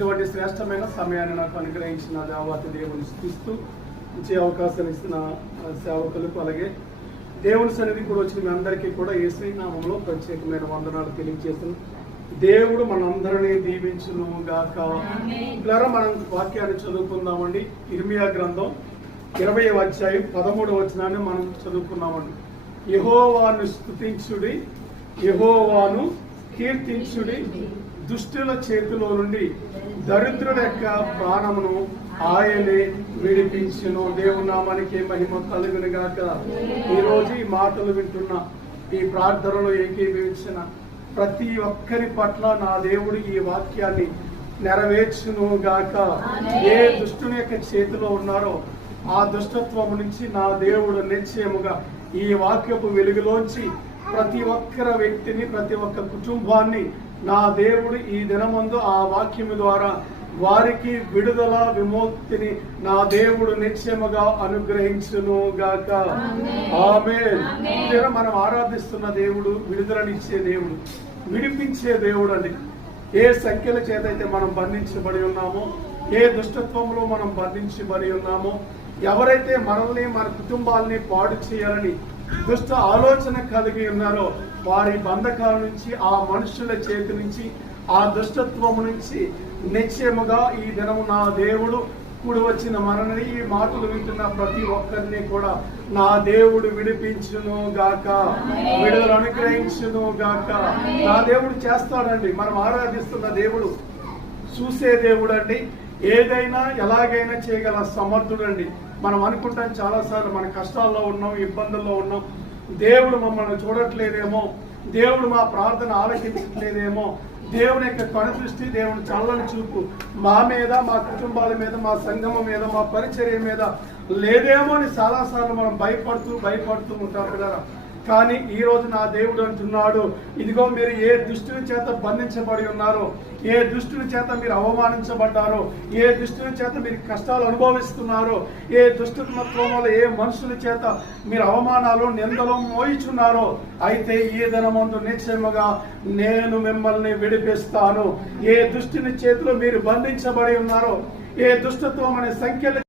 ఇటువంటి శ్రేష్టమైన సమయాన్ని నాకు అనుగ్రహించిన దేవాతి దేవుని స్థిస్తూ ఇచ్చే అవకాశం ఇస్తున్న సేవకులకు అలాగే దేవుని సన్నిధి కూడా వచ్చిన మీ అందరికీ కూడా ఏసై నామంలో ప్రత్యేకమైన వందనాలు తెలియజేస్తున్నాం. దేవుడు మనందరినీ దీవించును గాక. ద్వారా మనం వాక్యాన్ని చదువుకుందామండి. ఇర్మియా గ్రంథం ఇరవై అధ్యాయం పదమూడు వచనాన్ని మనం చదువుకున్నామండి. యహోవాను స్థుతించుడి యహోవాను కీర్తించుడి దుష్టుల చేతిలో నుండి దరిద్రుల యొక్క ప్రాణమును ఆయనే విడిపించును. దేవునామానికి మహిమ కలుగును గాక ఈరోజు ఈ మాటలు వింటున్న ఈ ప్రార్థనలో ఏకీభవించిన ప్రతి ఒక్కరి పట్ల నా దేవుడు ఈ వాక్యాన్ని నెరవేర్చును గాక ఏ దుష్టుని యొక్క చేతిలో ఉన్నారో ఆ దుష్టత్వం నుంచి నా దేవుడు నిశ్చయముగా ఈ వాక్యపు వెలుగులోంచి ప్రతి ఒక్కర వ్యక్తిని ప్రతి ఒక్క కుటుంబాన్ని నా దేవుడు ఈ దినమందు ఆ వాక్యము ద్వారా వారికి విడుదల విమోక్తిని నా దేవుడు నిశ్చయముగా అనుగ్రహించును గాక. ఆమె మనం ఆరాధిస్తున్న దేవుడు విడుదలనిచ్చే దేవుడు విడిపించే దేవుడు అండి ఏ సంఖ్యల చేత అయితే మనం బంధించబడి ఉన్నామో ఏ దుష్టత్వంలో మనం బంధించబడి ఉన్నామో ఎవరైతే మనల్ని మన కుటుంబాలని పాడు చేయాలని దుష్ట ఆలోచన కలిగి ఉన్నారో వారి బంధకాల నుంచి ఆ మనుషుల చేతి నుంచి ఆ దుష్టత్వము నుంచి నిశ్చయముగా ఈ దినము నా దేవుడు కూడి వచ్చిన మనని ఈ మాటలు వింటున్న ప్రతి ఒక్కరిని కూడా నా దేవుడు విడిపించును గాక. విడుదల అనుగ్రహించును గాక. నా దేవుడు చేస్తాడండి. మనం ఆరాధిస్తున్న దేవుడు. చూసే దేవుడు అండి ఏదైనా ఎలాగైనా చేయగల సమర్థుడండి. మనం అనుకుంటాం చాలాసార్లు మన కష్టాల్లో ఉన్నాం ఇబ్బందుల్లో ఉన్నాం. దేవుడు మమ్మల్ని చూడట్లేదేమో. దేవుడు మా ప్రార్థన ఆలకించట్లేదేమో. దేవుని యొక్క కనుదృష్టి దేవుని చల్లని చూపు మా మీద మా కుటుంబాల మీద మా సంగమం మీద మా పరిచర్య మీద లేదేమో అని చాలాసార్లు మనం భయపడుతూ భయపడుతూ ఉంటాం కదా కానీ ఈ రోజు నా దేవుడు అంటున్నాడు ఇదిగో మీరు ఏ దుష్టుని చేత బంధించబడి ఉన్నారో ఏ దుష్టుని చేత మీరు అవమానించబడ్డారో ఏ దుష్టుని చేత మీరు కష్టాలు అనుభవిస్తున్నారో ఏ దుష్టత్వం వల్ల ఏ మనుషుల చేత మీరు అవమానాలు నిందలు మోయిచున్నారో అయితే ఈ దినమందు నిశ్చయముగా నేను మిమ్మల్ని విడిపిస్తాను. ఏ దుష్టిని చేతిలో మీరు బంధించబడి ఉన్నారో ఏ దుష్టత్వం అనే సంఖ్యలు